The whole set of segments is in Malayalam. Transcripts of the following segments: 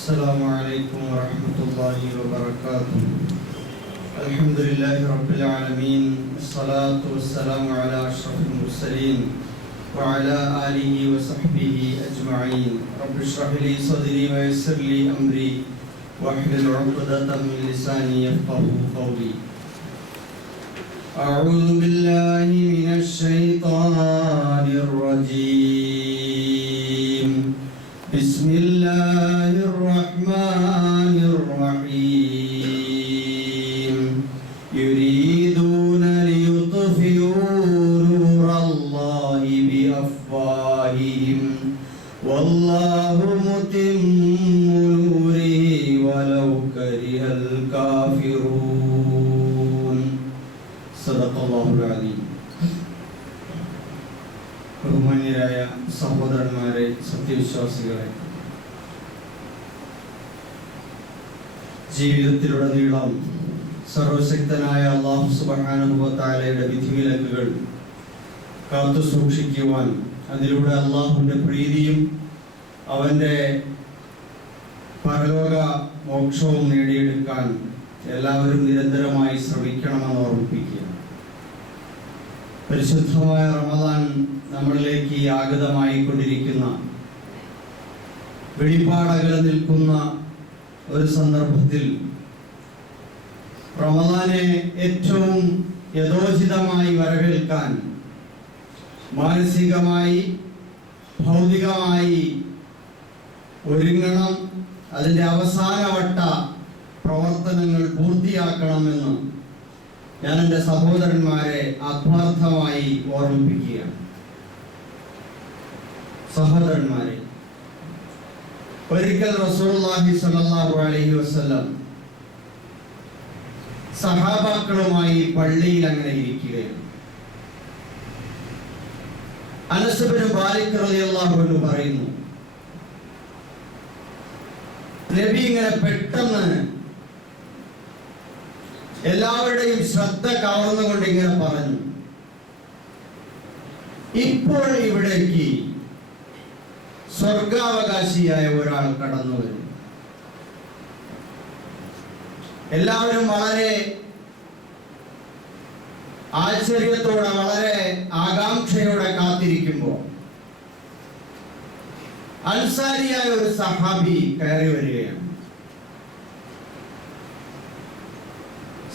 السلام عليكم ورحمة الله وبركاته. الحمد لله رب العالمين الصلاة والسلام على أشرف المرسلين وعلى آله وصحبه أجمعين. رب اشرح لي صدري ويسر لي أمري واحلل عقدة من لساني يفقه قولي. أعوذ بالله من الشيطان الرجيم. كره الكافرون صدق الله العظيم ബഹുമാന്യരായ സഹോദരന്മാരെ സത്യവിശ്വാസികളെ ജീവിതത്തിലുടനീളം സർവശക്തനായ അള്ളാഹു സുബാനുഭവത്താലയുടെ വിധിവിലക്കുകൾ കാത്തു സൂക്ഷിക്കുവാൻ അതിലൂടെ അള്ളാഹുവിൻ്റെ പ്രീതിയും അവൻ്റെ പരലോക മോക്ഷവും നേടിയെടുക്കാൻ എല്ലാവരും നിരന്തരമായി ശ്രമിക്കണമെന്ന് ഓർമ്മിപ്പിക്കുക പരിശുദ്ധമായ റമദാൻ നമ്മളിലേക്ക് ആഗതമായി കൊണ്ടിരിക്കുന്ന വെളിപ്പാടകല നിൽക്കുന്ന ഒരു സന്ദർഭത്തിൽ റമദാനെ ഏറ്റവും യഥോചിതമായി വരവേൽക്കാൻ മാനസികമായി ഭൗതികമായി ഒരുങ്ങണം അതിന്റെ അവസാനവട്ട പ്രവർത്തനങ്ങൾ പൂർത്തിയാക്കണമെന്ന് ഞാൻ എന്റെ സഹോദരന്മാരെ ആത്മാർത്ഥമായി ഓർമ്മിപ്പിക്കുകയാണ്. സഹോദരന്മാരെ ഒരിക്കൽ റസൂലുള്ളാഹി സ്വല്ലല്ലാഹു അലൈഹി വസല്ലം സഹാബാക്കളുമായി പള്ളിയിൽ അങ്ങനെ ഇരിക്കുകയാണ്. അനസുബിന് മാലിക് റളിയല്ലാഹു അൻഹു പറയുന്നു നബി ഇങ്ങനെ പെട്ടെന്ന് എല്ലാവരുടെയും ശ്രദ്ധ കവർന്നുകൊണ്ട് ഇങ്ങനെ പറഞ്ഞു. ഇപ്പോൾ ഇവിടേക്ക് സ്വർഗാവകാശിയായ ഒരാൾ കടന്നു വരും. എല്ലാവരും വളരെ ആശ്ചര്യത്തോടെ വളരെ ആകാംക്ഷയോടെ അൻസാരിയായ ഒരു സഹാബി കയറി വരികയാണ്.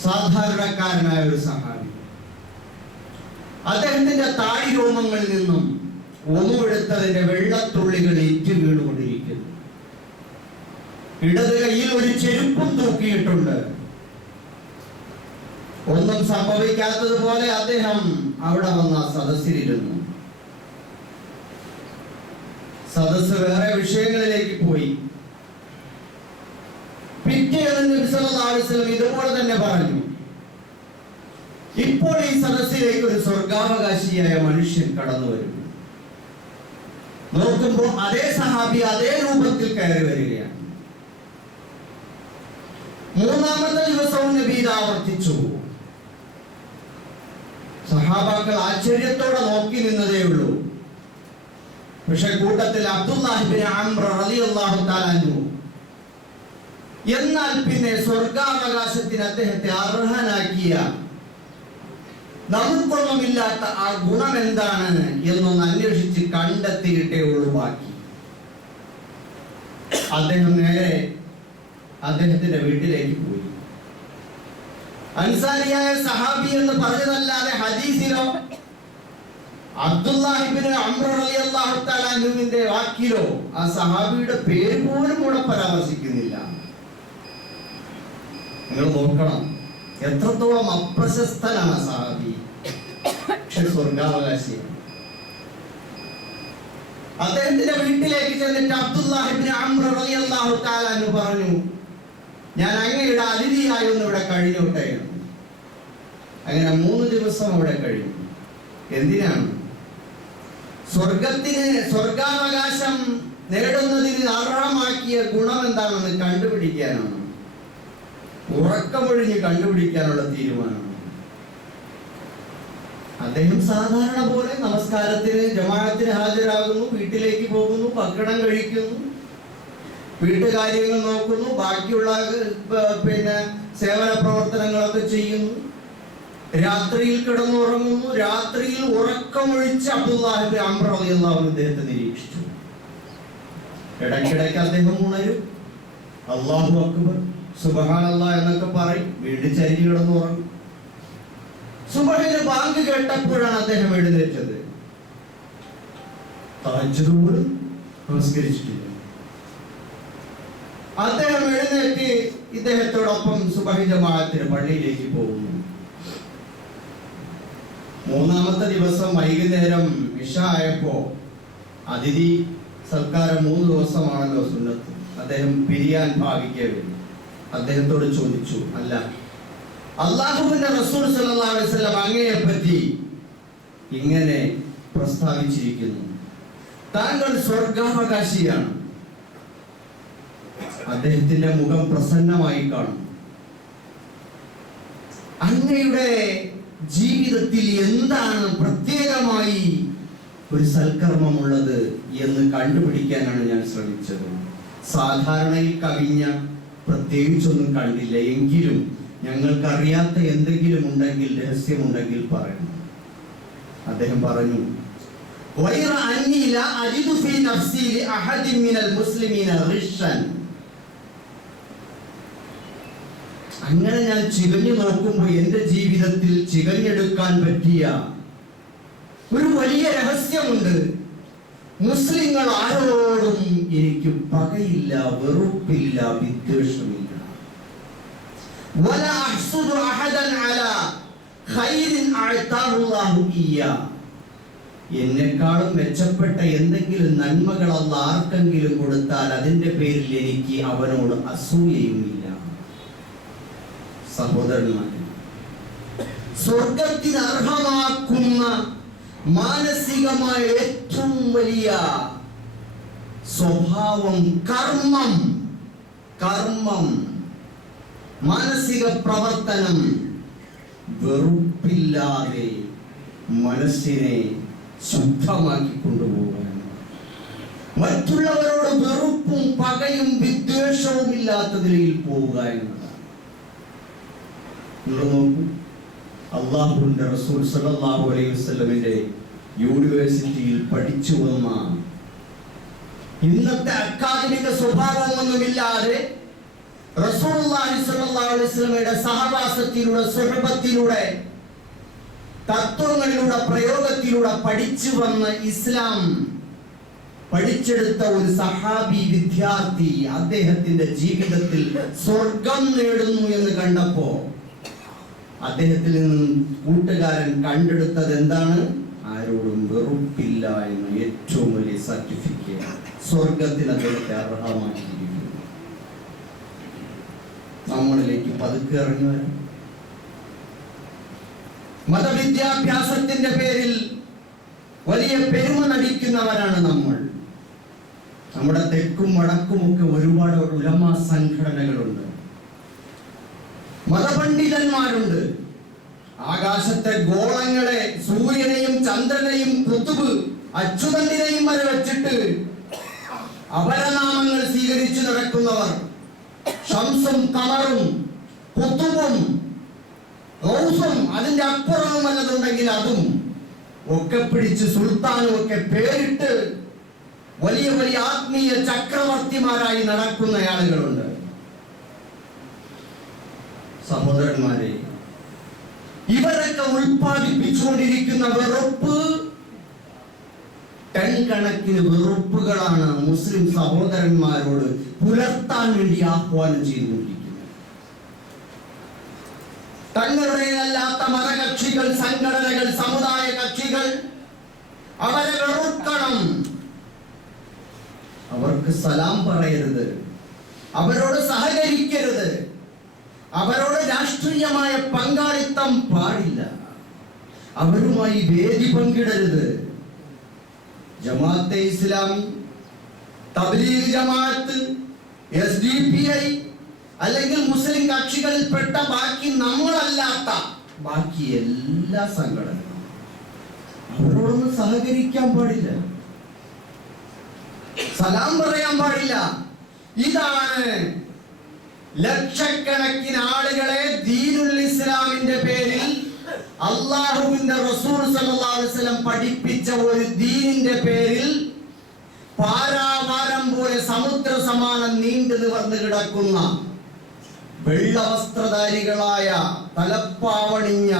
സാധാരണക്കാരനായ ഒരു സഹാബി. അദ്ദേഹത്തിന്റെ താടി രോമങ്ങളിൽ നിന്നും ഒന്നുവെടുത്തതിന്റെ വെള്ളത്തുള്ളികൾ ഏറ്റു വീണുകൊണ്ടിരിക്കുന്നു. ഇടത് കയ്യിൽ ഒരു ചെരുപ്പും തൂക്കിയിട്ടുണ്ട്. ഒന്നും സംഭവിക്കാത്തതുപോലെ അദ്ദേഹം അവിടെ വന്ന സദസ്സിലിരുന്നു. സദസ് വേറെ വിഷയങ്ങളിലേക്ക് പോയി. ഇതുപോലെ തന്നെ പറഞ്ഞു. ഇപ്പോൾ ഈ സദസ്സിലേക്ക് ഒരു സ്വർഗാവകാശിയായ മനുഷ്യൻ കടന്നു വരുന്നു. നോക്കുമ്പോൾ അതേ സഹാബി അതേ രൂപത്തിൽ കയറി വരികയാണ്. മൂന്നാമത്തെ ദിവസവും നബി ആവർത്തിച്ചു. സഹാബാക്കൾ ആശ്ചര്യത്തോടെ നോക്കി നിന്നതേ ഉള്ളൂ. പക്ഷെ കൂട്ടത്തിൽ അബ്ദുല്ലാഹിബിൻ എന്നാൽ പിന്നെ സ്വർഗാവകാശത്തിന് അദ്ദേഹത്തെ അർഹനാക്കിയ നമുക്കൊന്നുമില്ലാത്ത ആ ഗുണം എന്താണ് എന്നൊന്ന് അന്വേഷിച്ച് കണ്ടെത്തിയിട്ടേ ഉള്ളൂ ബാക്കി. അദ്ദേഹം നേരെ അദ്ദേഹത്തിന്റെ വീട്ടിലേക്ക് പോയി. അൻസാരിയായ സഹാബി എന്ന് പറഞ്ഞതല്ലാതെ ഹദീസിലോ അബ്ദുല്ലാഹിബിന് അമ്ര റളിയല്ലാഹു തആല അൻഹുവിന്റെ വാക്കിലോ ആ സഹാബിയുടെ പേര് പോലും കൂടെ പരാമർശിക്കുന്നില്ല. നിങ്ങൾ നോക്കണം. എത്രത്തോളം അപ്രശസ്തനാണ് സഹാബി. പക്ഷെ സ്വർഗാവകാശിയാണ് അദ്ദേഹത്തിന്റെ വീട്ടിലേക്ക് ചെന്നിട്ട് അബ്ദുല്ലാഹിബിന് അമ്ര റളിയല്ലാഹു തആല അൻഹു പറഞ്ഞു ഞാൻ അങ്ങയുടെ അതിഥിയായി ഒന്ന് ഇവിടെ കഴിഞ്ഞോട്ടെ? അങ്ങനെ മൂന്ന് ദിവസം അവിടെ കഴിഞ്ഞു. എന്തിനാണ്? സ്വർഗത്തിന് സ്വർഗാവകാശം നേടുന്നതിന് അർഹമാക്കിയ ഗുണം എന്താണെന്ന് കണ്ടുപിടിക്കാനാണ്. ഉറക്കമൊഴിഞ്ഞ് കണ്ടുപിടിക്കാനുള്ള തീരുമാനമാണ് അദ്ദേഹം സാധാരണ പോലെ നമസ്കാരത്തിന് ജമാഅത്തിന് ഹാജരാകുന്നു വീട്ടിലേക്ക് പോകുന്നു ഭക്ഷണം കഴിക്കുന്നു വീട്ടുകാര്യങ്ങൾ നോക്കുന്നു ബാക്കിയുള്ള പിന്നെ സേവന പ്രവർത്തനങ്ങളൊക്കെ ചെയ്യുന്നു. രാത്രിയിൽ കിടന്നുറങ്ങുന്നു. രാത്രിയിൽ ഉറക്കമൊഴിച്ച് അബ്ദുല്ലാഹിബ് അൻഹു അദ്ദേഹത്തെ നിരീക്ഷിച്ചു. ഇടയ്ക്കിടയ്ക്ക് അദ്ദേഹം ഉണരും. അള്ളാഹു അക്ബർ സുബഹാനല്ലാ എന്നൊക്കെ പറയും. വീട് ചരി കിടന്നുറങ്ങും. സുബഹിന് ബാങ്ക് കേട്ടപ്പോഴാണ് അദ്ദേഹം എഴുന്നേറ്റത്. തഹജ്ജുദ് പോലും നമസ്കരിച്ചിട്ടില്ല. അദ്ദേഹം എഴുന്നേറ്റ് ഇദ്ദേഹത്തോടൊപ്പം സുബഹി ജമാഅത്തിന് പള്ളിയിലേക്ക് പോകുന്നു. മൂന്നാമത്തെ ദിവസം വൈകുന്നേരം ഇഷ ആയപ്പോ അതിഥി സൽക്കാരം മൂന്ന് ദിവസമാണല്ലോ സുന്നത്ത്. അദ്ദേഹം പിരിയാൻ ഭാവിക്കവേ അദ്ദേഹത്തോട് ചോദിച്ചു അല്ല അള്ളാഹുവിന്റെ റസൂൽ സല്ലല്ലാഹു അലൈഹി വസല്ലം അങ്ങയെ പറ്റി ഇങ്ങനെ പ്രസ്താവിച്ചിരിക്കുന്നു. താങ്കൾ സ്വർഗാവകാശിയാണ്. അദ്ദേഹത്തിന്റെ മുഖം പ്രസന്നമായി കാണും. അങ്ങയുടെ ജീവിതത്തിൽ എന്താണ് പ്രത്യേകമായി ഒരു സൽക്കർമ്മമുള്ളത് എന്ന് കണ്ടുപിടിക്കാനാണ് ഞാൻ ശ്രമിച്ചത്. സാധാരണയിൽ കവിഞ്ഞ പ്രത്യേകിച്ചൊന്നും കണ്ടില്ല. എങ്കിലും ഞങ്ങൾക്കറിയാത്ത എന്തെങ്കിലും ഉണ്ടെങ്കിൽ രഹസ്യമുണ്ടെങ്കിൽ പറയണം. അദ്ദേഹം പറഞ്ഞു "വൈറ അന്നില അജിദു ഫീ നഫ്സി ലി അഹദിൻ മിനൽ മുസ്ലിമീന റിഷ്ഷൻ." അങ്ങനെ ഞാൻ ചികഞ്ഞു നോക്കുമ്പോൾ എന്റെ ജീവിതത്തിൽ ചികഞ്ഞെടുക്കാൻ പറ്റിയ ഒരു വലിയ രഹസ്യമുണ്ട്. മുസ്ലിങ്ങൾ ആരോടും എനിക്ക് പകയില്ല വെറുപ്പില്ല വിദ്വേഷമില്ല. എന്നെക്കാളും മെച്ചപ്പെട്ട എന്തെങ്കിലും നന്മകളല്ല ആർക്കെങ്കിലും കൊടുത്താൽ അതിന്റെ പേരിൽ എനിക്ക് അവനോട് അസൂയയുമില്ല. സഹോദരന്മാരെ. സ്വർഗത്തിന് അർഹമാക്കുന്ന മാനസികമായ ഏറ്റവും വലിയ സ്വഭാവം കർമ്മം. കർമ്മം. മാനസിക പ്രവർത്തനം വെറുപ്പില്ലാതെ മനസ്സിനെ ശുദ്ധമാക്കി കൊണ്ടുപോകാൻ മറ്റുള്ളവരോട് വെറുപ്പും പകയും വിദ്വേഷവും ഇല്ലാത്ത നിലയിൽ പോവുക എന്നതാണ് നോക്കൂ റസൂൽ സല്ലല്ലാഹു അലൈഹി വസല്ലമിന്റെ യൂണിവേഴ്സിറ്റിയിൽ പഠിച്ചു വന്ന ഇന്നത്തെ അക്കാദമിക സ്വഭാവമൊന്നുമില്ലാതെ റസൂലുള്ളാഹി അലൈഹിസ്ലമയുടെ സഹവാസത്തിലൂടെ സുഹബത്തിലൂടെ തത്വങ്ങളിലൂടെ പ്രയോഗത്തിലൂടെ പഠിച്ചു വന്ന ഇസ്ലാം പഠിച്ചെടുത്ത ഒരു സഹാബി വിദ്യാർത്ഥി അദ്ദേഹത്തിന്റെ ജീവിതത്തിൽ സ്വർഗം നേടുന്നു എന്ന് കണ്ടപ്പോ അദ്ദേഹത്തിൽ നിന്നും കൂട്ടുകാരൻ കണ്ടെടുത്തത് എന്താണ്? ആരോടും വെറുപ്പില്ല എന്ന ഏറ്റവും വലിയ സർട്ടിഫിക്കറ്റ് സ്വർഗത്തിൽ അദ്ദേഹത്തെ അർഹമാക്കിയിരിക്കുന്നു. നമ്മളിലേക്ക് പതുക്കെ ഇറങ്ങി വരാം. മതവിദ്യാഭ്യാസത്തിന്റെ പേരിൽ വലിയ പെരുമ നടിക്കുന്നവരാണ് നമ്മൾ. നമ്മുടെ തെക്കും വടക്കുമൊക്കെ ഒരുപാട് ഉലമ സംഘടനകളുണ്ട്. മതപണ്ഡിതന്മാരുണ്ട്. ആകാശത്തെ ഗോളങ്ങളെ സൂര്യനെയും ചന്ദ്രനെയും പൃഥ്വ് അച്യുതന്തിനെയും വരെ വെച്ചിട്ട് അപരനാമങ്ങൾ സ്വീകരിച്ചു നടക്കുന്നവർ. ഷംസും കമറും കുത്തുബും റൗസും അതിന്റെ അപ്പുറവും വല്ലതുണ്ടെങ്കിൽ അതും ഒക്കെ പിടിച്ച് സുൽത്താനും ഒക്കെ പേരിട്ട് വലിയ വലിയ ആത്മീയ ചക്രവർത്തിമാരായി നടക്കുന്ന ആളുകളുണ്ട്. സഹോദരന്മാരെ ഇവരൊക്കെ ഉൽപ്പാദിപ്പിച്ചുകൊണ്ടിരിക്കുന്ന വെറുപ്പ് ടൺ കണക്കിന് വെറുപ്പുകളാണ് മുസ്ലിം സഹോദരന്മാരോട് പുലർത്താൻ വേണ്ടി ആഹ്വാനം ചെയ്തുകൊണ്ടിരിക്കുന്നത്. തങ്ങളുടേതല്ലാത്ത മതകക്ഷികൾ സംഘടനകൾ സമുദായ കക്ഷികൾ അവരെ വെറുക്കണം. അവർക്ക് സലാം പറയരുത്. അവരോട് സഹകരിക്കരുത്. അവരോട് രാഷ്ട്രീയമായ പങ്കാളിത്തം പാടില്ല. അവരുമായി വേദി പങ്കിടരുത്. Jamaat Islami Tabligh Jamaat S D P I അല്ലെങ്കിൽ മുസ്ലിം കക്ഷികളിൽപ്പെട്ട ബാക്കി നമ്മളല്ലാത്ത ബാക്കി എല്ലാ സംഘടനകളും അവരോടൊന്നും സഹകരിക്കാൻ പാടില്ല. സലാം പറയാൻ പാടില്ല. ഇതാണ് ലക്ഷക്കണക്കിന് ആളുകളെ ദീനുൽ ഇസ്ലാമിന്റെ പേരിൽ അള്ളാഹുവിന്റെ റസൂൽ വസല്ലം പഠിപ്പിച്ച ഒരു ദീനിന്റെ പേരിൽ പാരാവാരം പോലെ സമുദ്ര സമാനം നീണ്ടു നിവർന്നു കിടക്കുന്ന വെള്ളവസ്ത്രധാരികളായ തലപ്പാവണിഞ്ഞ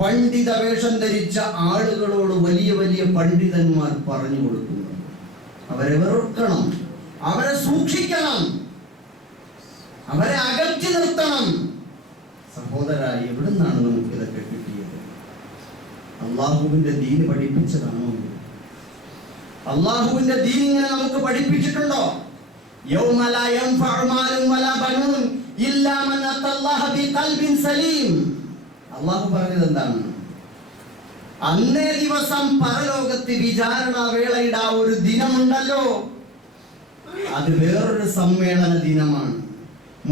പണ്ഡിത വേഷം ധരിച്ച ആളുകളോട് വലിയ വലിയ പണ്ഡിതന്മാർ പറഞ്ഞു കൊടുക്കുന്നു. അവരെ വെറുക്കണം. അവരെ സൂക്ഷിക്കണം. അവരെ അകറ്റി നിർത്തണം. സഹോദര എവിടുന്നാണ് നമുക്ക് ഇതൊക്കെ കിട്ടിയത്? അള്ളാഹുവിന്റെ ദീന് പഠിപ്പിച്ചതാണോ? അള്ളാഹുവിന്റെ ദീൻ ഇങ്ങനെ നമുക്ക് പഠിപ്പിച്ചിട്ടുണ്ടോ? അള്ളാഹു പറഞ്ഞത് എന്താണ് അന്നേ ദിവസം പരലോകത്ത് വിചാരണ വേളയുടെ ആ ഒരു ദിനമുണ്ടല്ലോ. അത് വേറൊരു സമ്മേളന ദിനമാണ്.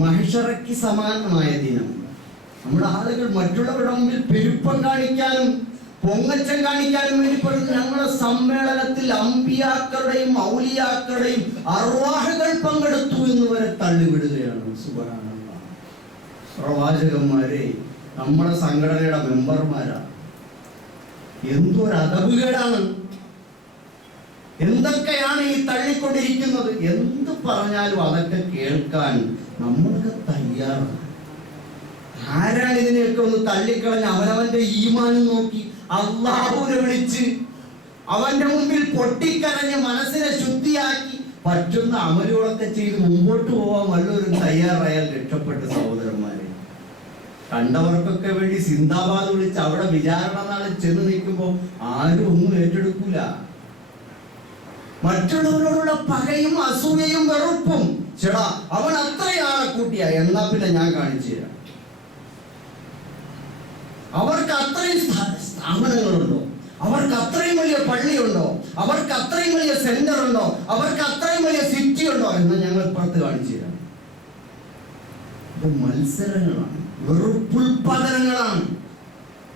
മഹിഷറയ്ക്ക് സമാനമായ ദിനം. നമ്മുടെ ആളുകൾ മറ്റുള്ളവരുടെ മുമ്പിൽ പെരുപ്പം കാണിക്കാനും പൊങ്ങച്ചം കാണിക്കാനും വേണ്ടി ഞങ്ങളുടെ സമ്മേളനത്തിൽ അമ്പിയാക്കളുടെയും ഔലിയാക്കളുടെയും അർവാഹകൾ പങ്കെടുത്തു എന്ന് വരെ തള്ളിവിടുകയാണ്. പ്രവാചകന്മാരെ നമ്മുടെ സംഘടനയുടെ മെമ്പർമാരാ. എന്തൊരു അതവുകേടാണ് എന്തൊക്കെയാണ് ഈ തള്ളിക്കൊണ്ടിരിക്കുന്നത്? എന്ത് പറഞ്ഞാലും അതൊക്കെ കേൾക്കാൻ നമ്മൾക്ക് തയ്യാറാണ് ആരാണ് ഇതിനെയൊക്കെ ഒന്ന് തള്ളിക്കളഞ്ഞ് അവനവന്റെ ഈമാനം നോക്കി അള്ളാഹുവിനെ വിളിച്ച് അവന്റെ മുമ്പിൽ പൊട്ടിക്കരഞ്ഞ് മനസ്സിനെ ശുദ്ധിയാക്കി പറ്റുന്ന അമലുകളൊക്കെ ചെയ്ത് മുമ്പോട്ട് പോവാൻ വല്ലവരും തയ്യാറായാൽ രക്ഷപ്പെട്ട സഹോദരന്മാരെ. കണ്ടവർക്കൊക്കെ വേണ്ടി സിന്ദാബാദ് വിളിച്ച് അവിടെ വിചാരണ നാളെ ചെന്ന് നിൽക്കുമ്പോൾ ആരും ഒന്നും ഏറ്റെടുക്കൂല. മറ്റുള്ളവരോടുള്ള പകയും അസൂയയും വെറുപ്പും ചേടാ അവൻ അത്രയാണ് കൂട്ടിയ. എന്നാ പിന്നെ ഞാൻ കാണിച്ചു തരാം. അവർക്ക് അത്രയും സ്ഥാപനങ്ങളുണ്ടോ? അവർക്ക് അത്രയും വലിയ പള്ളിയുണ്ടോ? അവർക്ക് അത്രയും വലിയ സെന്റർ ഉണ്ടോ അവർക്ക് അത്രയും വലിയ സിറ്റി ഉണ്ടോ എന്ന് ഞങ്ങൾ പുറത്ത് കാണിച്ചു തരാം. ഇത് മത്സരങ്ങളാണ്. വെറുപ്പുൽപാദനങ്ങളാണ്.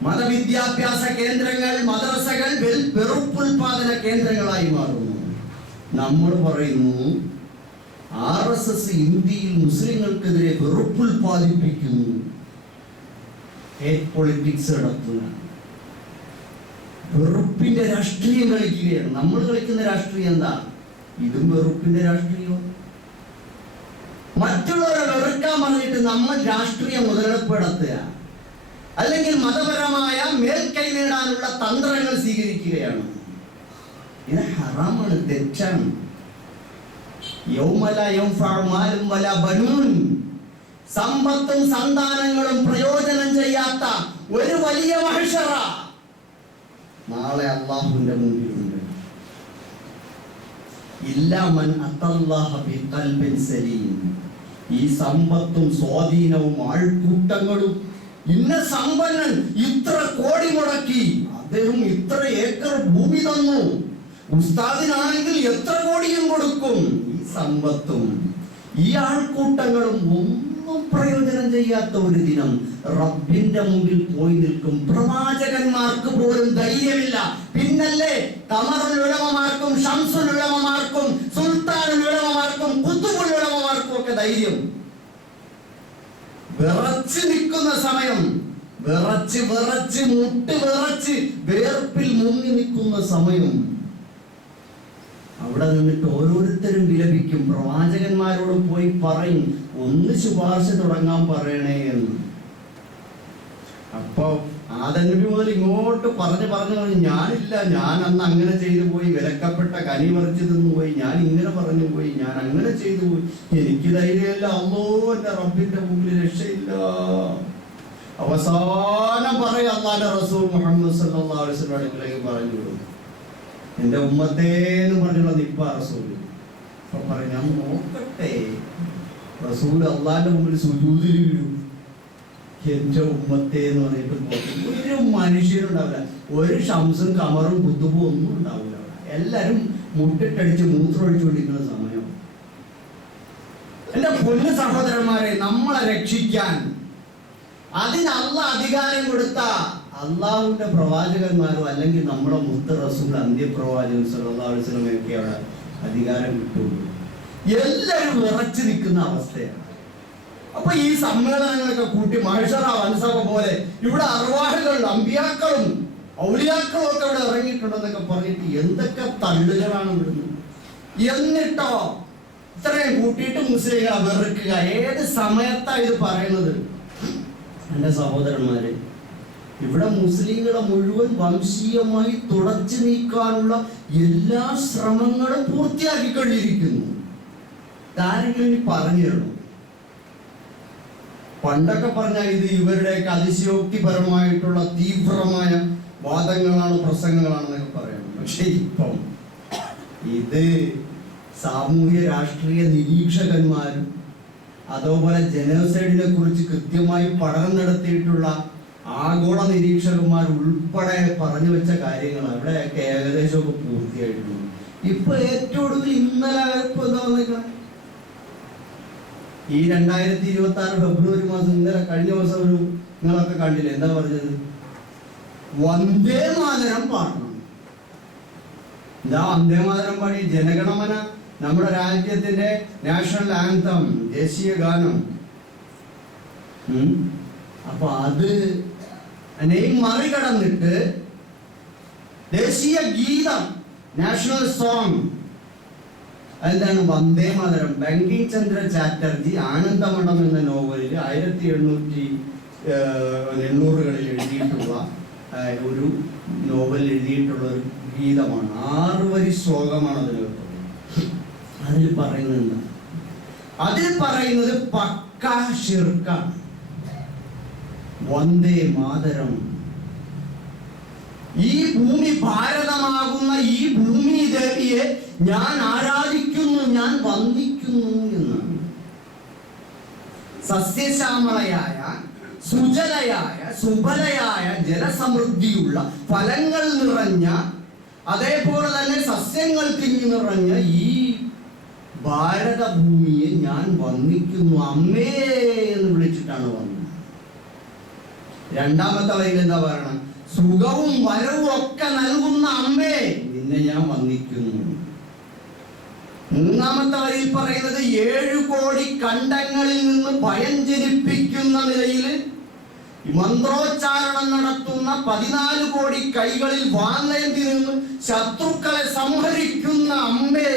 മതവിദ്യാഭ്യാസ കേന്ദ്രങ്ങൾ മദ്രസകൾ വെറുപ്പുൽപാദന കേന്ദ്രങ്ങളായി മാറുന്നു. നമ്മൾ പറയുന്നു ആർ എസ് എസ് ഇന്ത്യയിൽ മുസ്ലിങ്ങൾക്കെതിരെ വെറുപ്പുൽപാദിപ്പിക്കുന്നു ഹേറ്റ് പൊളിറ്റിക്സ് നടത്തുക വെറുപ്പിന്റെ രാഷ്ട്രീയം കളിക്കുകയാണ്. നമ്മൾ കളിക്കുന്ന രാഷ്ട്രീയം എന്താ? ഇതും വെറുപ്പിന്റെ രാഷ്ട്രീയം മറ്റുള്ളവരെ വെറുക്കാൻ പറഞ്ഞിട്ട് നമ്മൾ രാഷ്ട്രീയ മുതലെടുപ്പ് അല്ലെങ്കിൽ മതപരമായ മേൽക്കൈ നേടാനുള്ള തന്ത്രങ്ങൾ സ്വീകരിക്കുകയാണ്. ഇത് ഹറാമാണ് തെറ്റാണ്. യൗമല വലാ ബനൂൻ. സമ്പത്തും സന്താനങ്ങളും പ്രയോജനം ചെയ്യാത്ത ഒരു വലിയ മഹിഷറ നാളെ അള്ളാഹുവിന്റെ മുമ്പിലുണ്ട്. ഇല്ലാമൻ സലീം. ഈ സമ്പത്തും സ്വാധീനവും ആൾക്കൂട്ടങ്ങളും ഇന്ന സമ്പന്നൻ ഇത്ര കോടി മുടക്കി അദ്ദേഹം ഇത്ര ഏക്കർ ഭൂമി തന്നു. ഉസ്താദിനാണെങ്കിൽ എത്ര കോടിയും കൊടുക്കും? ഈ സമ്പത്തും. ഈ ആൾക്കൂട്ടങ്ങളും ഒന്നും പ്രയോജനം ചെയ്യാത്ത ഒരു ദിനം റബ്ബിന്റെ മുമ്പിൽ പോയി നിൽക്കും. പ്രവാചകന്മാർക്ക് പോലും ധൈര്യമില്ല. പിന്നല്ലേ തമറിനുളവമാർക്കും ഷംസുനുളവമാർക്കും സുൽത്താനുളവമാർക്കും ഉലമമാർക്കും ഒക്കെ ധൈര്യം. വിറച്ച് നിൽക്കുന്ന സമയം വിറച്ച് വിറച്ച് മുട്ട് വിറച്ച് വേർപ്പിൽ മുങ്ങി നിൽക്കുന്ന സമയം അവിടെ നിന്നിട്ട് ഓരോരുത്തരും വിലപിക്കും. പ്രവാചകന്മാരോട് പോയി പറയും ഒന്ന് ശുപാർശ തുടങ്ങാൻ പറയണേ എന്ന്. അപ്പൊ ആദനബി മുതൽ ഇങ്ങോട്ട് പറഞ്ഞ് പറഞ്ഞു പറഞ്ഞു ഞാനില്ല ഞാൻ അന്ന് അങ്ങനെ ചെയ്തു പോയി വിലക്കപ്പെട്ട കനി പറിച്ചു തിന്നു പോയി ഞാൻ ഇങ്ങനെ പറഞ്ഞു പോയി ഞാൻ അങ്ങനെ ചെയ്തു പോയി. എനിക്ക് ധൈര്യമല്ല അമ്മോ എന്റെ റബ്ബിന്റെ മുമ്പിൽ രക്ഷയില്ല. അവസാനം പറയാം അള്ളാന്റെ റസൂൽ മുഹമ്മദ് സല്ലല്ലാഹു അലൈഹി വസല്ലം അടുക്കലേക്ക് പറഞ്ഞു വിടും. എന്റെ ഉമ്മത്തേ എന്ന് പറഞ്ഞുള്ള നിപ്പ റസൂൽ അപ്പൊ പറഞ്ഞ നോക്കട്ടെ. റസൂൽ അള്ളാന്റെ മുമ്പിൽ സുജൂതിൽ വീഴും എന്റെ ഉമ്മത്തെ എന്ന് പറഞ്ഞിട്ട് ഒരു മനുഷ്യനുണ്ടാവില്ല ഒരു ഷംസും കമറും കുത്തുപ്പും ഒന്നും ഉണ്ടാവില്ല. എല്ലാരും മുട്ടിട്ടടിച്ച് മൂത്രം ഒഴിച്ചുകൊണ്ടിരിക്കുന്ന സമയം. എന്റെ പൊന്നു സഹോദരന്മാരെ നമ്മളെ രക്ഷിക്കാൻ അതിന് അധികാരം കൊടുത്ത അള്ളാഹുവിന്റെ പ്രവാചകന്മാരോ അല്ലെങ്കിൽ നമ്മുടെ മുത്ത റസൂൽ അന്ത്യപ്രവാചകൻ വസല്ലമയൊക്കെ അവിടെ അധികാരം കിട്ടുള്ളൂ എല്ലാവരും വിറച്ചു നിൽക്കുന്ന അവസ്ഥയാണ്. അപ്പൊ ഈ സമ്മേളനങ്ങളൊക്കെ കൂട്ടി മഹിഷറ വൻസഭ പോലെ ഇവിടെ അർവാഹുകൾ അമ്പിയാക്കളും ഔലിയാക്കളും ഒക്കെ ഇവിടെ ഇറങ്ങിയിട്ടുണ്ടെന്നൊക്കെ പറഞ്ഞിട്ട് എന്തൊക്കെ തള്ളുകളാണ് ഇവിടുന്ന്. എന്നിട്ടോ ഇത്രയും കൂട്ടിയിട്ട് മുസ്ലിങ്ങളെ വെറുക്കുക. ഏത് സമയത്താ ഇത് പറയുന്നത്? എന്റെ സഹോദരന്മാരെ ഇവിടെ മുസ്ലിങ്ങളെ മുഴുവൻ വംശീയമായി തുടച്ചു നീക്കാനുള്ള എല്ലാ ശ്രമങ്ങളും പൂർത്തിയാക്കി കഴിഞ്ഞിരിക്കുന്നു ഇതാരെങ്കിലും പറഞ്ഞിരുന്നു പറഞ്ഞു പണ്ടൊക്കെ പറഞ്ഞാൽ ഇത് ഇവരുടെയൊക്കെ അതിശയോക്തിപരമായിട്ടുള്ള തീവ്രമായ വാദങ്ങളാണ് പ്രസംഗങ്ങളാണെന്നൊക്കെ പറയാം. പക്ഷെ ഇപ്പം ഇത് സാമൂഹ്യ രാഷ്ട്രീയ നിരീക്ഷകന്മാരും അതേപോലെ ജനോസൈഡിനെ കുറിച്ച് കൃത്യമായി പഠനം നടത്തിയിട്ടുള്ള ആഗോള നിരീക്ഷകന്മാർ ഉൾപ്പെടെ പറഞ്ഞു വെച്ച കാര്യങ്ങൾ അവിടെയൊക്കെ ഏകദേശമൊക്കെ പൂർത്തിയായിട്ടുണ്ട്. ഇപ്പൊ ഏറ്റവും ഒടുവിൽ ഇന്നലെ ഇപ്പൊ എന്താ വന്നേക്കണേ ഈ രണ്ടായിരത്തി ഇരുപത്തി ആറ് ഫെബ്രുവരി മാസം ഇന്നലെ കഴിഞ്ഞ ദിവസം ഒരു നിങ്ങളൊക്കെ കണ്ടില്ല? എന്താ പറഞ്ഞത്? വന്ദേ മാതരം പാടണം. ഇതാ വന്ദേ മാതരം പാടി ജനഗണമന നമ്മുടെ രാജ്യത്തിന്റെ നാഷണൽ ആന്തം ദേശീയ ഗാനം. അപ്പൊ അത് അതിനെയും മറികടന്നിട്ട് ദേശീയ ഗീതം നാഷണൽ സോങ് എന്താണ് വന്ദേ മാതരം. ബങ്കിം ചന്ദ്ര ചാറ്റർജി ആനന്ദമഠം എന്ന നോവലിൽ ആയിരത്തി എണ്ണൂറ്റി എണ്ണൂറുകളിൽ എഴുതിയിട്ടുള്ള ഒരു നോവൽ എഴുതിയിട്ടുള്ള ഒരു ഗീതമാണ്. ആറ് വരി ശ്ലോകമാണ് അതിനകത്ത്. അതിൽ പറയുന്നത് അതിൽ പറയുന്നത് പക്ക ഷിർക്കാണ് വന്ദേ മാതരം. ഈ ഭൂമി ഭാരതമാകുന്ന ഈ ഭൂമി ദേവിയെ ഞാൻ ആരാധിക്കുന്നു ഞാൻ വന്ദിക്കുന്നു എന്ന്. സസ്യശ്യാമളയായ സുജലയായ സുബലയായ ജലസമൃദ്ധിയുള്ള ഫലങ്ങൾ നിറഞ്ഞ അതേപോലെ തന്നെ സസ്യങ്ങൾ തിങ്ങി നിറഞ്ഞ ഈ ഭാരതഭൂമിയെ ഞാൻ വന്ദിക്കുന്നു. അമ്മേ എന്ന് വിളിച്ചിട്ടാണ് വന്നത്. രണ്ടാമത്തെ വരിയിൽ എന്താ പറയണം? സുഖവും വരവും ഒക്കെ നൽകുന്ന അമ്മേ നിന്നെ ഞാൻ വന്ദിക്കുന്നു. മൂന്നാമത്തെ വരിയിൽ പറയുന്നത് ഏഴു കോടി കണ്ടങ്ങളിൽ നിന്ന് ഭയം ജനിപ്പിക്കുന്ന നിലയിൽ മന്ത്രോച്ചാരണം നടത്തുന്ന പതിനാല് കോടി കൈകളിൽ വാങ്ങേണ്ടി നിന്ന് ശത്രുക്കളെ സംഹരിക്കുന്ന അമ്മേ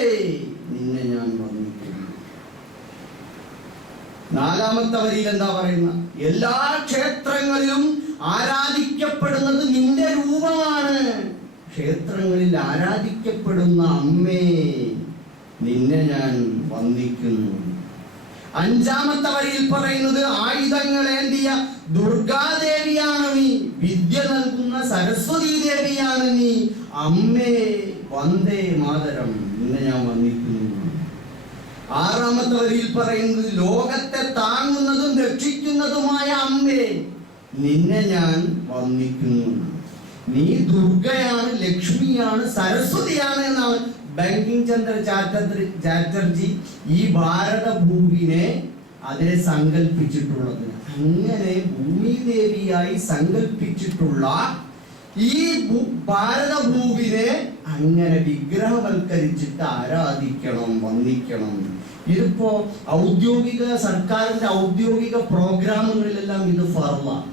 നിന്നെ ഞാൻ വന്ദിക്കുന്നു നാലാമത്തെ വരിയിൽ എന്താ പറയുന്ന എല്ലാ ക്ഷേത്രങ്ങളിലും ആരാധിക്കപ്പെടുന്നത് നിന്റെ രൂപമാണ്. ക്ഷേത്രങ്ങളിൽ ആരാധിക്കപ്പെടുന്ന അമ്മേ നിന്നെ ഞാൻ വന്ദിക്കുന്നു. അഞ്ചാമത്തെ വരിയിൽ പറയുന്നത് ആയുധങ്ങളേന്തിയ ദുർഗാദേവിയാണ് നീ വിദ്യ നൽകുന്ന സരസ്വതി ദേവിയാണ് നീ. അമ്മേ വന്ദേ മാതരം നിന്നെ ഞാൻ വന്ദിക്കുന്നു. ആറാമത്തെ വരിയിൽ പറയുന്നത് ലോകത്തെ താങ്ങുന്നതും രക്ഷിക്കുന്നതുമായ അമ്മേ നിന്നെ ഞാൻ വന്നിക്കുന്നു നീ ദുർഗയാണ് ലക്ഷ്മിയാണ് സരസ്വതിയാണ് എന്നാണ് ബങ്കിം ചന്ദ്ര ചാറ്റർജി ചാറ്റർജി ഈ ഭാരതഭൂമിനെ അതിനെ സങ്കല്പിച്ചിട്ടുള്ളത് അങ്ങനെ ഭൂമിദേവിയായി സങ്കല്പിച്ചിട്ടുള്ള ഈ ഭാരത ഭാരതഭൂവിനെ അങ്ങനെ വിഗ്രഹവൽക്കരിച്ചിട്ട് ആരാധിക്കണം വന്ദിക്കണം. ഇതിപ്പോ ഔദ്യോഗിക സർക്കാരിന്റെ ഔദ്യോഗിക പ്രോഗ്രാമുകളിലെല്ലാം ഇത് ഫർമ.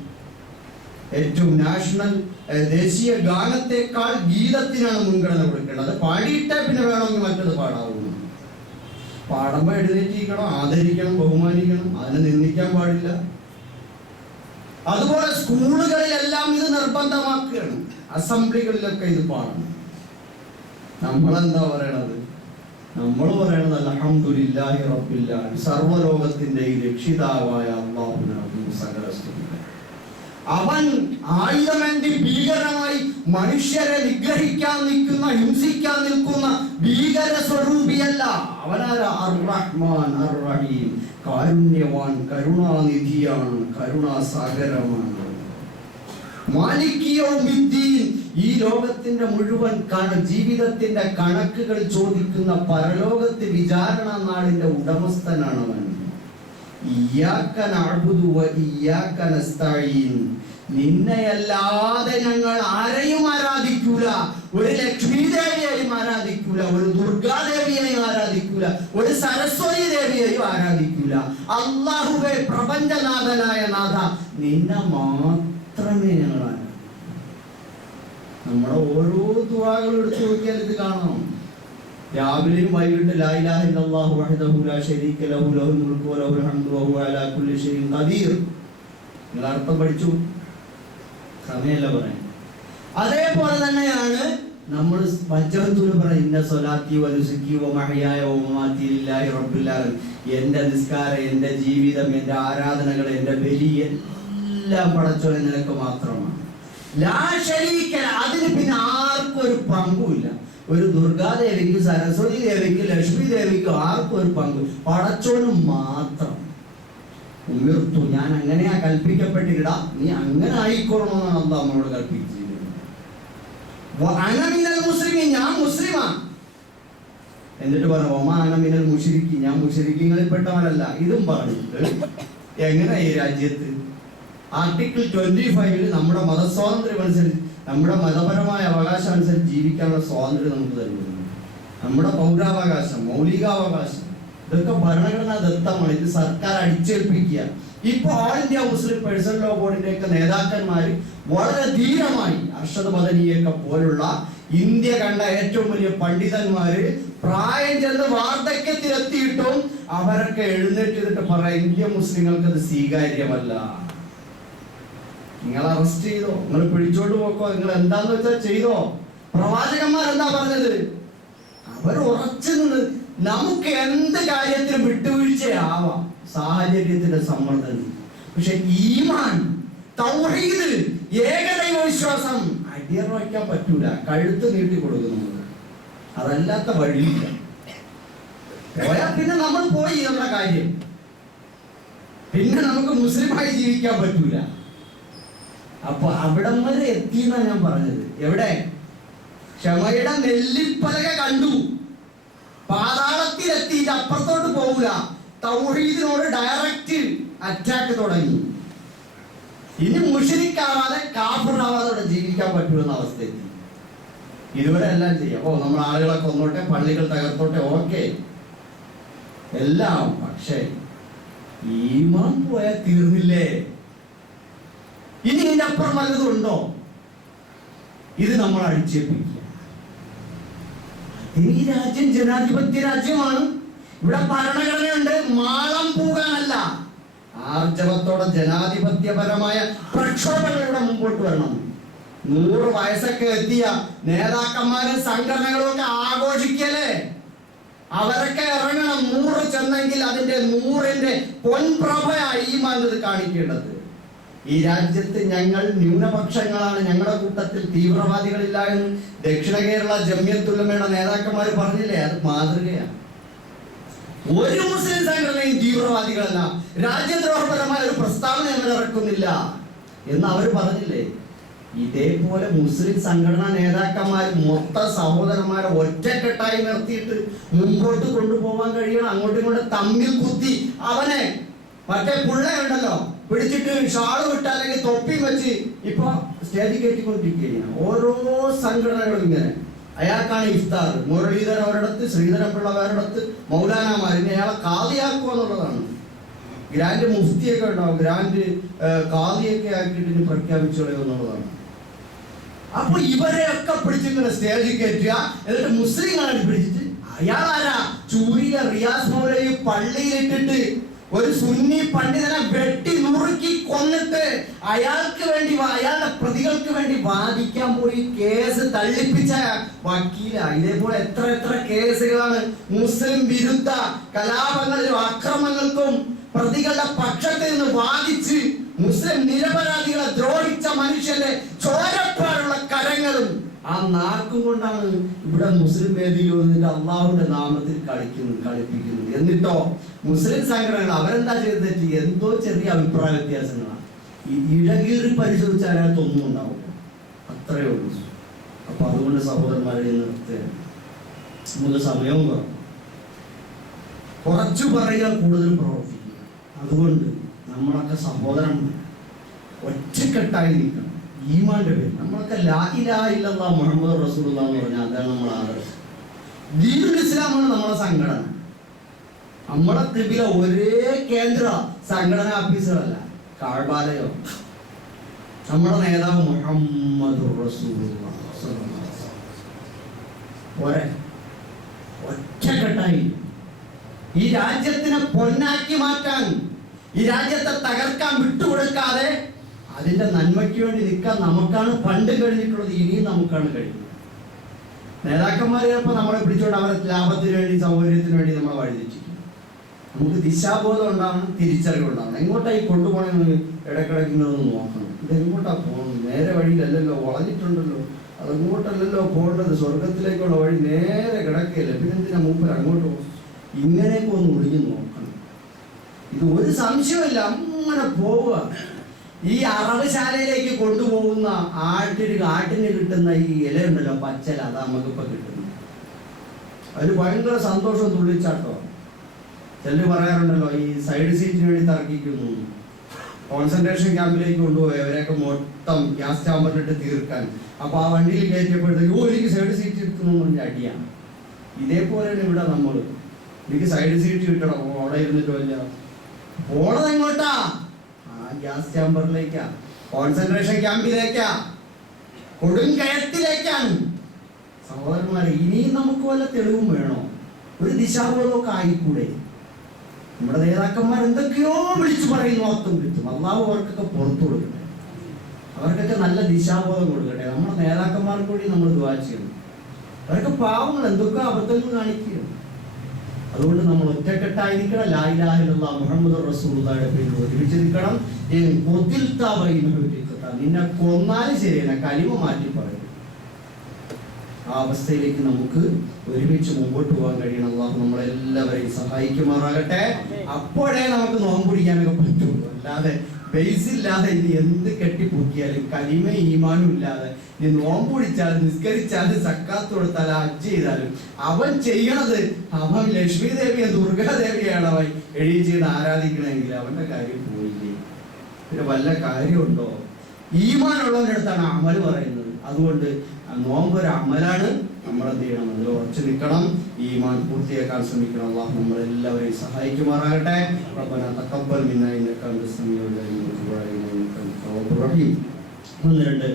ഏറ്റവും നാഷണൽ ദേശീയ ഗാനത്തെക്കാൾ ഗീതത്തിനാണ് മുൻഗണന കൊടുക്കേണ്ടത്. പാടിയിട്ടേ പിന്നെ വേണമെങ്കിൽ മറ്റത് പാടാവുള്ളൂ. പാടുമ്പോൾ എഴുന്നേറ്റിരിക്കണം ആദരിക്കണം ബഹുമാനിക്കണം. അതിനെ നിന്ദിക്കാൻ പാടില്ല. അതുപോലെ സ്കൂളുകളിലെല്ലാം ഇത് നിർബന്ധമാക്കുകയാണ്. അസംബ്ലികളിലൊക്കെ ഇത് പാടണം. നമ്മളെന്താ പറയണത്? നമ്മൾ പറയണത് അൽഹംദുലില്ലാഹി റബ്ബില്ലാഹി സർവലോകത്തിന്റെ ഈ രക്ഷിതാവായ അള്ളാഹുവിനാകും സകല അവൻ ആയുധമേന്തി ഭീകരമായി മനുഷ്യരെ നിഗ്രഹിക്കാൻ നിൽക്കുന്ന ഹിംസിക്കാൻ നിൽക്കുന്ന ഭീകര സ്വരൂപിയല്ല. അവനാരാ? അർ റഹ്മാൻ അർ റഹീം കരുണാനിധിയാണ് കരുണാസാഗരമാണ്. മാലിക്കിയൗമിദ്ദീൻ ഈ ലോകത്തിന്റെ മുഴുവൻ ജീവിതത്തിന്റെ കണക്കുകൾ ചോദിക്കുന്ന പരലോകത്ത് വിചാരണ നാളിന്റെ ഉടമസ്ഥനാണ് അവൻ നിന്നെയല്ലാതെ ഞങ്ങൾ ആരെയും ആരാധിക്കൂല. ഒരു ലക്ഷ്മി ദേവിയെയും ആരാധിക്കൂല. ഒരു ദുർഗാദേവിയെയും ആരാധിക്കൂല. ഒരു സരസ്വതി ദേവിയെയും ആരാധിക്കൂല. അള്ളാഹുവെ പ്രപഞ്ചനാഥനായ നാഥ നിന്നെ മാത്രമേ ഞങ്ങൾ ആരാധിക്കൂ. നമ്മുടെ ഓരോ ദുവാകളും എടുത്തു നോക്കിയാൽ ഇത് കാണണം. രാവിലെയും വൈകിട്ട് ഇല്ലല്ലാഹു ലാ ലഹു അലാ കുല്ലി ഖദീർ. അർത്ഥം പഠിച്ചു? സമയമല്ല പറയാൻ അതേപോലെ തന്നെയാണ് നമ്മൾ വജ്ജഹത്തൂര് പറയും ഇന്ന വമഹയായ വമമാതി ലില്ലാഹി റബ്ബിൽ ആലമീൻ. നിസ്കാരം എന്റെ ജീവിതം എന്റെ ആരാധനകൾ എന്റെ ബലി എല്ലാം പടച്ചോനെ നിനക്ക് മാത്രമാണ്. അതിന് പിന്നെ ആർക്കും ഒരു പങ്കുമില്ല. ഒരു ദുർഗാദേവിക്കും സരസ്വതി ദേവിക്കും ലക്ഷ്മി ദേവിക്കും ആർക്കും ഒരു പങ്കു. പടച്ചോന് മാത്രം. ഉയർത്തു. ഞാൻ അങ്ങനെയാ കൽപ്പിക്കപ്പെട്ടിടാ നീ അങ്ങനെ ആയിക്കോളണമെന്നാണ് അള്ളാഹ് നമ്മളോട് കൽപ്പിച്ചിരിക്കുന്നത്. ഞാൻ മുസ്ലിമാ. എന്നിട്ട് പറഞ്ഞു ഒമാ അനമിനൽ മുഷിരിക്കി ഞാൻ മുഷിരിക്കിങ്ങളിൽ പെട്ടവനല്ല ഇതും പറഞ്ഞിട്ട് എങ്ങനെ ഈ രാജ്യത്ത് ആർട്ടിക്കിൾ ട്വന്റി ഫൈവിൽ നമ്മുടെ മതസ്വാതന്ത്ര്യം അനുസരിച്ച് നമ്മുടെ മതപരമായ അവകാശം അനുസരിച്ച് ജീവിക്കാനുള്ള സ്വാതന്ത്ര്യം നമുക്ക് തരുന്നു നമ്മുടെ പൗരാവകാശം മൗലികാവകാശം ഇതൊക്കെ ഭരണഘടനാ ദത്തമാണ്. ഇത് സർക്കാർ അടിച്ചേൽപ്പിക്കുക. ഇപ്പൊ all India Muslim personal law ബോർഡിന്റെ ഒക്കെ നേതാക്കന്മാർ വളരെ ധീരമായി അർഷദ് മദനിയൊക്കെ പോലുള്ള ഇന്ത്യ കണ്ട ഏറ്റവും വലിയ പണ്ഡിതന്മാര് പ്രായം ചെന്ന് വാർദ്ധക്യത്തിലെത്തിയിട്ടും അവരൊക്കെ എഴുന്നേറ്റിട്ട് പറയാം ഇന്ത്യ മുസ്ലിങ്ങൾക്ക് അത് സ്വീകാര്യമല്ല. നിങ്ങൾ അറസ്റ്റ് ചെയ്തോ? നിങ്ങൾ പിടിച്ചോണ്ട് പോക്കോ? നിങ്ങൾ എന്താന്ന് വെച്ചാൽ ചെയ്തോ? പ്രവാചകന്മാർ എന്താ പറഞ്ഞത്? അവർ ഉറച്ചു നിന്ന് നമുക്ക് എന്ത് കാര്യത്തിലും വിട്ടുവീഴ്ചയാവാം. സാഹചര്യത്തിന്റെ സമ്മർദ്ദം പക്ഷെ ഈമാൻ തൗഹീദ് ഏകദൈവ വിശ്വാസം വയ്ക്കാൻ പറ്റൂല. കഴുത്ത് നീട്ടി കൊടുക്കുന്നു. അതല്ലാത്ത വഴിയില്ല. പോയാ പിന്നെ നമ്മൾ പോയി നമ്മുടെ കാര്യം. പിന്നെ നമുക്ക് മുസ്ലിമായി ജീവിക്കാൻ പറ്റൂല. അപ്പൊ അവിടം വരെ എത്തി എന്നാണ് ഞാൻ പറഞ്ഞത്. എവിടെ? ക്ഷമയുടെ നെല്ലിപ്പലക കണ്ടു. പാതാളത്തിലെത്തി അപ്പുറത്തോട്ട് പോവുക തൗഹീദിനോട് ഡയറക്റ്റ് അറ്റാക്ക് തുടങ്ങി. ഇനി മുഷിരിക്കാവാതെ കാഫിറാവാതെ ജീവിക്കാൻ പറ്റുമെന്ന അവസ്ഥ എത്തി ഇതുവരെ എല്ലാം ചെയ്യാം. ഓ നമ്മൾ ആളുകളെ കൊന്നോട്ടെ പള്ളികൾ തകർത്തോട്ടെ ഓക്കെ. എല്ലാം പക്ഷേ ഈമാൻ പോയാൽ തീർന്നില്ലേ? ഇനി ഇതിന്റെ അപ്പുറം ഉണ്ടോ? ഇത് നമ്മൾ അടിച്ചേൽപ്പിക്കുക. ഈ രാജ്യം ജനാധിപത്യ രാജ്യമാണ്. ഇവിടെ ഭരണഘടനയുണ്ട്. മാളം പോകാനല്ല. ആർജവത്തോടെ ജനാധിപത്യപരമായ പ്രക്ഷോഭങ്ങൾ ഇവിടെ മുമ്പോട്ട് വരണം. നൂറ് വയസ്സൊക്കെ എത്തിയ നേതാക്കന്മാരും സംഘടനകളും ഒക്കെ ആഘോഷിക്കലേ അവരൊക്കെ ഇറങ്ങണം. നൂറ് ചെന്നെങ്കിൽ അതിന്റെ നൂറിന്റെ പൊൻപ്രഭയായി ഈ മാനത് കാണിക്കേണ്ടത്. ഈ രാജ്യത്ത് ഞങ്ങൾ ന്യൂനപക്ഷങ്ങളാണ്. ഞങ്ങളുടെ കൂട്ടത്തിൽ തീവ്രവാദികളില്ല എന്ന് ദക്ഷിണ കേരള ജമ്യത്തുലമയുടെ നേതാക്കന്മാർ പറഞ്ഞില്ലേ? അത് മാതൃകയാണ്. ഒരു മുസ്ലിം സംഘടനയും തീവ്രവാദികളല്ല. രാജ്യദ്രോഹപരമായ ഒരു പ്രസ്താവന ഞങ്ങൾ ഇറക്കുന്നില്ല എന്ന് അവർ പറഞ്ഞില്ലേ? ഇതേപോലെ മുസ്ലിം സംഘടനാ നേതാക്കന്മാർ മൊത്ത സഹോദരന്മാരെ ഒറ്റക്കെട്ടായി നിർത്തിയിട്ട് മുമ്പോട്ട് കൊണ്ടുപോകാൻ കഴിയണം. അങ്ങോട്ടും ഇങ്ങോട്ടും തമ്മിൽ കുത്തി അവനെ. മറ്റേ പുള്ളയുണ്ടല്ലോ. പിടിച്ചിട്ട് ഷാൾ വിട്ട അല്ലെങ്കിൽ തൊപ്പിയും വെച്ച് ഇപ്പൊ സ്റ്റേജിൽ കയറ്റിക്കൊണ്ടിരിക്കുകയാണ്. ഓരോ സംഘടനകളും ഇങ്ങനെ. അയാൾക്കാണ് ഇഫ്താർ. മുരളീധരൻ ഒരിടത്ത് അടുത്ത് പിള്ള വേറിടത്ത് മൗലാനാമാർ ഇനി അയാളെ കാതിയാക്കുക എന്നുള്ളതാണ്. ഗ്രാൻഡ് മുഫ്തിയൊക്കെ ഉണ്ടാവും. ഗ്രാൻഡ് കാതിയൊക്കെ ആക്കിയിട്ട് ഇനി പ്രഖ്യാപിച്ചോളൂ എന്നുള്ളതാണ്. അപ്പൊ ഇവരെയൊക്കെ പിടിച്ചിങ്ങനെ സ്റ്റേജിൽ കയറ്റുക. എന്നിട്ട് മുസ്ലിങ്ങളെ പിടിച്ചിട്ട് അയാളാരാ? ചൂരിയിലെ റിയാസ് മൗലവി പള്ളിയിലിട്ടിട്ട് ഒരു സുന്നി പണ്ഡിതനെ വെട്ടി നുറുക്കി കൊന്നിട്ട് അയാൾക്ക് വേണ്ടി അയാളുടെ പ്രതികൾക്ക് വേണ്ടി വാദിക്കാൻ പോയി കേസ് തള്ളിപ്പിച്ച വക്കീല. ഇതേപോലെ എത്ര എത്ര കേസുകളാണ്. മുസ്ലിം വിരുദ്ധ കലാപങ്ങളിലും അക്രമങ്ങൾക്കും പ്രതികളുടെ പക്ഷത്തിൽ നിന്ന് വാദിച്ച് മുസ്ലിം നിരപരാധികളെ ദ്രോഹിച്ച മനുഷ്യന്റെ ചോരപ്പാടുള്ള കരങ്ങളും ആ നാക്കും കൊണ്ടാണ് ഇവിടെ മുസ്ലിം വേദിയിൽ വന്നിട്ട് അള്ളാഹുവിന്റെ നാമത്തിൽ കളിക്കുന്നത് കളിപ്പിക്കുന്നത് എന്നിട്ടോ മുസ്ലിം സംഘടനകൾ അവരെന്താ ചെയ്ത് തെറ്റി എന്തോ ചെറിയ അഭിപ്രായ വ്യത്യാസങ്ങളാണ്. ഇഴകീറി പരിശോധിച്ചാൽ അതിനകത്ത് ഒന്നും ഉണ്ടാവില്ല. അത്രയേ ഉള്ളൂ. അപ്പൊ അതുകൊണ്ട് സഹോദരന്മാരെ നിർത്തി നമുക്ക് സമയവും കുറവ് കുറച്ചു പറയുക കൂടുതൽ പ്രവർത്തിക്കുക. അതുകൊണ്ട് നമ്മളൊക്കെ സഹോദരന്മാർ ഒറ്റക്കെട്ടായി നിൽക്കണം. ഈമാന്റെ പേര്. നമ്മളൊക്കെ ലാ ഇലാഹ ഇല്ലല്ലാ മുഹമ്മദ് റസൂലുള്ള എന്ന് പറഞ്ഞാൽ അതാണ് നമ്മൾ ആദർശം. ദീനുൽ ഇസ്ലാമാണ് നമ്മളെ സംഘടന. നമ്മളെ കിബില ഒരേ കേന്ദ്ര സംഘടന ഓഫീസുകളല്ല കാഴ്ബാലയോ. നമ്മുടെ നേതാവ് മുഹമ്മദ് ഒരേ ഒറ്റക്കെട്ടായി. ഈ രാജ്യത്തിനെ പൊന്നാക്കി മാറ്റാൻ ഈ രാജ്യത്തെ തകർക്കാൻ വിട്ടുകൊടുക്കാതെ അതിന്റെ നന്മയ്ക്ക് വേണ്ടി നിൽക്കാൻ നമുക്കാണ് പണ്ട് കഴിഞ്ഞിട്ടുള്ളത് ഇനിയും നമുക്കാണ് കഴിയുന്നത്. നേതാക്കന്മാർ ചിലപ്പോൾ നമ്മളെ പിടിച്ചുകൊണ്ട് അവരെ ലാഭത്തിന് വേണ്ടി സൗകര്യത്തിന് വേണ്ടി നമ്മളെ വഴിതിരിച്ചിരിക്കും നമുക്ക് ദിശാബോധം ഉണ്ടാവണം തിരിച്ചറിവുണ്ടാവണം. എങ്ങോട്ടായി കൊണ്ടുപോകണമെന്ന് ഇടക്കിടയ്ക്ക് നോക്കണം. ഇത് എങ്ങോട്ടാണ് പോകുന്നത് നേരെ വഴിയിലല്ലല്ലോ വളഞ്ഞിട്ടുണ്ടല്ലോ. അതെങ്ങോട്ടല്ലല്ലോ പോകേണ്ടത്? സ്വർഗത്തിലേക്കുള്ള വഴി നേരെ കിടക്കുകയല്ലേ പിന്നെ എന്തിനാ മൂപ്പർ അങ്ങോട്ട് പോകും ഇങ്ങനെയൊക്കെ ഒന്ന് ഒളിഞ്ഞു നോക്കണം. ഇത് ഒരു സംശയമില്ല അങ്ങനെ പോവുക. ഈ അറവുശാലയിലേക്ക് കൊണ്ടുപോകുന്ന ആട്ടിന് ആട്ടിന് കിട്ടുന്ന ഈ ഇല ഉണ്ടല്ലോ പച്ചല അതാ നമുക്കിപ്പൊ കിട്ടുന്നത്. അതിന് ഭയങ്കര സന്തോഷം തുള്ളിച്ചാട്ടോ. ചെല്ലു പറയാറുണ്ടല്ലോ ഈ സൈഡ് സീറ്റിന് വേണ്ടി തർക്കിക്കുന്നു. കോൺസെൻട്രേഷൻ ക്യാമ്പിലേക്ക് കൊണ്ടുപോയി അവരെയൊക്കെ മൊത്തം ഗ്യാസ് ചാമ്പറിലിട്ട് തീർക്കാൻ. അപ്പൊ ആ വണ്ടിയിൽ കയറ്റിയപ്പോഴത്തേക്ക് ഓ എനിക്ക് സൈഡ് സീറ്റ് കിട്ടുന്നു പറഞ്ഞ അടിയാണ്. ഇതേപോലെയാണ് ഇവിടെ നമ്മൾ. എനിക്ക് സൈഡ് സീറ്റ് കിട്ടണം ഓടെ ഇരുന്നിട്ട് വല്ല പോണത് ഗ്യാസ് ചാമ്പറിലേക്കാ. കോൺസെൻട്രേഷൻ ക്യാമ്പിലേക്കാ കൊടും കയത്തിലേക്കാണ്. സഹോദരന്മാരെ ഇനിയും നമുക്ക് വല്ല തെളിവും വേണോ? ഒരു ദിശാബോധമൊക്കെ ആയിക്കൂടെ? നമ്മുടെ നേതാക്കന്മാർ എന്തൊക്കെയോ വിളിച്ചു പറയുന്നു അത്തും കിട്ടും. അള്ളാഹു അവർക്കൊക്കെ പുറത്തു കൊടുക്കട്ടെ. അവർക്കൊക്കെ നല്ല ദിശാബോധം കൊടുക്കട്ടെ. നമ്മുടെ നേതാക്കന്മാർക്ക് കൂടി നമ്മൾ ദുവാ ചെയ്യണം. അവരൊക്കെ പാവങ്ങൾ എന്തൊക്കെ അബദ്ധങ്ങൾ കാണിക്കുകയാണ്. അതുകൊണ്ട് നമ്മൾ ഒറ്റക്കെട്ടായിരിക്കണം. ലായിലാഹിലുള്ള മുഹമ്മദ് റസൂലുള്ളാഹിയുടെ പേരിൽ ഒരുമിച്ചിരിക്കണം. നിന്നെ കൊന്നാലും ശരിയല്ല കരിമ മാറ്റി പറയും. ആ അവസ്ഥയിലേക്ക് നമുക്ക് ഒരുമിച്ച് മുമ്പോട്ട് പോകാൻ കഴിയണം. അള്ളാഹു നമ്മളെല്ലാവരെയും സഹായിക്കുമാറാകട്ടെ. അപ്പോഴേ നമുക്ക് നോമ്പ് പിടിക്കാനൊക്കെ പറ്റുള്ളൂ. അല്ലാതെ ബേസ് ഇല്ലാതെ ഇനി എന്ത് കെട്ടിപ്പൊക്കിയാലും കലിമ ഈമാനും ഇല്ലാതെ നീ നോമ്പ് പിടിച്ചാലും നിസ്കരിച്ചാലും സക്കാത്ത് കൊടുത്താലും അജ് ചെയ്താലും അവൻ ചെയ്യണത് അവൻ ലക്ഷ്മി ദേവിയെ ദുർഗാദേവിയാണ് അവൻ എഴുതി ചെയ്ത് ആരാധിക്കണമെങ്കിൽ അവന്റെ കാര്യം പോയില്ലേ? പിന്നെ വല്ല കാര്യമുണ്ടോ? ഈമാനുള്ളവരുടെ അടുത്താണ് അമൽ പറയുന്നത്. അതുകൊണ്ട് നോമ്പ് ഒരു അമലാണ്. നമ്മൾ എന്ത് ചെയ്യണം അതിൽ ഉറച്ചു നിൽക്കണം. ഈ മാൻ പൂർത്തിയാക്കാൻ ശ്രമിക്കണം. അള്ളാഹു നമ്മളെല്ലാവരെയും സഹായിക്കുമാറാകട്ടെ. റബ്ബന തഖബ്ബൽ മിന്നാ ഇന്നക അൻത സമീഉൽ അലീം വതുബ് അലൈനാ ഇന്നക അൻത തവ്വാബുർ റഹീം. ഒന്ന് രണ്ട്